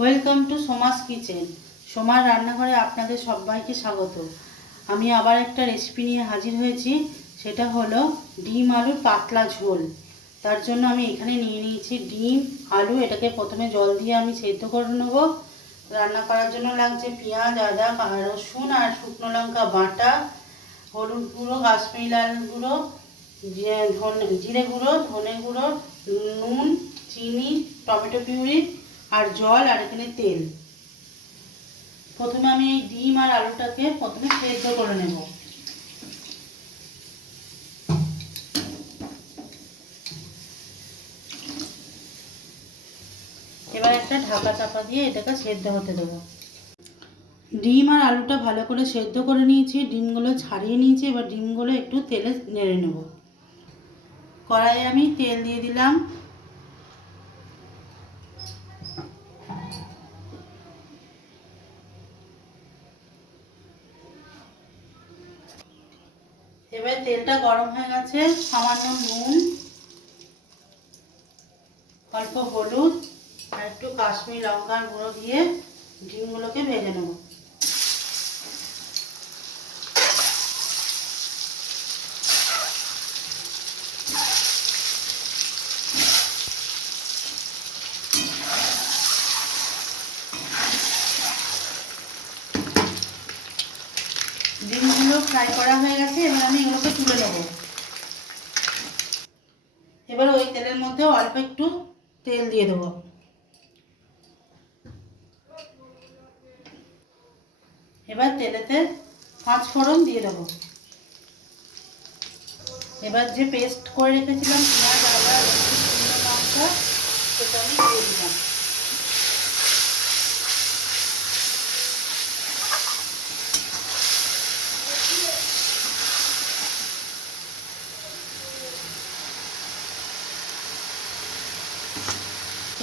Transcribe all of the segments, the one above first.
Welcome to Soma's kitchen. সোমার রান্নাঘরে আপনাদের সবাইকে স্বাগত। আমি আবার একটা রেসিপি নিয়ে হাজির হয়েছি, সেটা হলো ডিম আলুর পাতলা ঝোল। তার জন্য আমি এখানে নিয়ে নিয়েছি ডিম আলু। এটাকে প্রথমে জল দিয়ে আমি সেদ্ধ করে নেব। রান্না করার জন্য লাগছে পেঁয়াজ, আদা, রসুন আর শুকনো লঙ্কা বাটা, হলুদ গুঁড়ো, কাশ্মীরি লাল গুঁড়ো, জিরে গুঁড়ো, ধনে গুঁড়ো, নুন, চিনি, টমেটো পিউরি আর জল, আর এখানে তেল। প্রথমে আমি এই ডিম আর আলুটাকে প্রথমে সেদ্ধ করে নেব। এবার একটা ঢাকা চাপা দিয়ে এটাকে সেদ্ধ হতে দেবো। ডিম আর আলুটা ভালো করে সেদ্ধ করে নিয়েছি, ডিমগুলো ছাড়িয়ে নিয়েছি। এবার ডিমগুলো একটু তেলে নেড়ে নেব। কড়াইয়ে আমি তেল দিয়ে দিলাম। এবার তেলটা গরম হয়ে গেছে, সামান্য নুন, অল্প হলুদ আর একটু কাশ্মীরি লঙ্কার গুঁড়ো দিয়ে ডিমগুলোকে ভেজে নেব। ডিমগুলো ফ্রাই করা হয়ে গেছে, এবার আমি এগুলোকে তুলে নেব। এবার ওই তেলের মধ্যে অল্প একটু তেল দিয়ে দেবো। এবার তেলেতে 5 ফোড়ন দিয়ে দেবো। এবার যে পেস্ট করে রেখেছিলাম পেঁয়াজ, আদা, রসুন, শুকনো লঙ্কা, সেটা আমি দিয়ে দিলাম।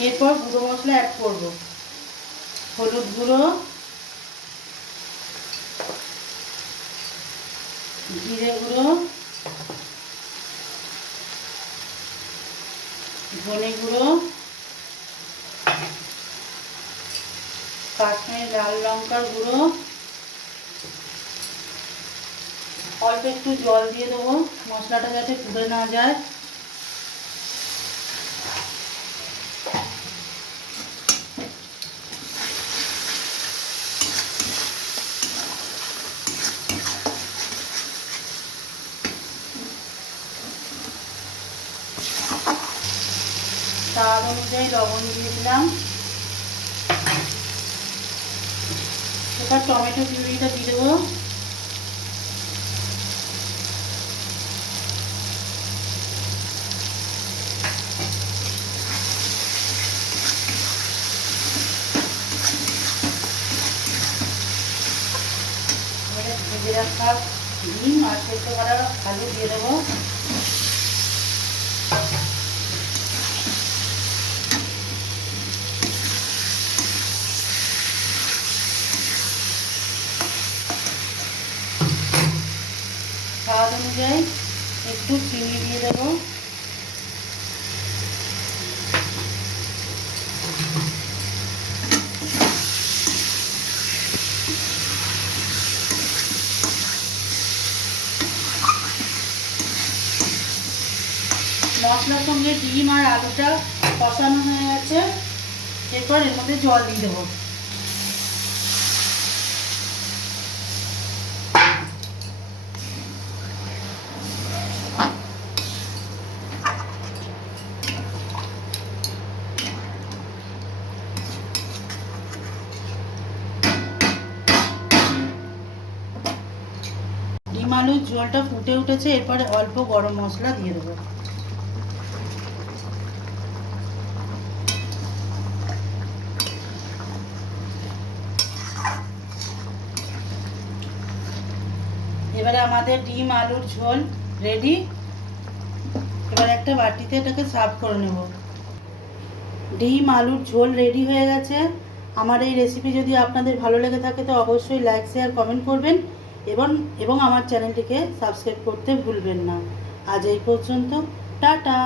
এরপর গুঁড়ো মশলা অ্যাড করব। হলুদ গুঁড়ো, জিরে গুঁড়ো, ধনে গুঁড়ো, কাশ্মীরি লাল লঙ্কার গুঁড়ো, অল্প একটু জল দিয়ে দেবো মশলাটা যাতে পুড়ে না যায়। স্বাদ অনুযায়ী লবণ দিয়ে দিলাম। এবার টমেটো পিউরিটা দিয়ে দেবো। ভেজে রাখা ডিম আর সেদ্ধ করা আলু দিয়ে দেবো। স্বাদ অনুযায়ী একটু চিনি দিয়ে দেবো। মশলার সঙ্গে ডিম আর আলুটা কষানো হয়ে গেছে। এরপর এর মধ্যে জল দিয়ে দেবো। ডিম আলুর ঝোলটা ফুটে উঠেছে, এরপরে অল্প গরম মশলা দিয়ে দেবো। এবারে আমাদের ডিম আলুর ঝোল রেডি। এবার একটা বাটিতে এটাকে সার্ভ করে নেব। ডিম আলুর ঝোল রেডি হয়ে গেছে। আমার এই রেসিপি যদি আপনাদের ভালো লেগে থাকে তো অবশ্যই লাইক, শেয়ার, কমেন্ট করবেন এবং আমার চ্যানেলটিকে সাবস্ক্রাইব করতে ভুলবেন না। আজ এই পর্যন্ত, টাটা।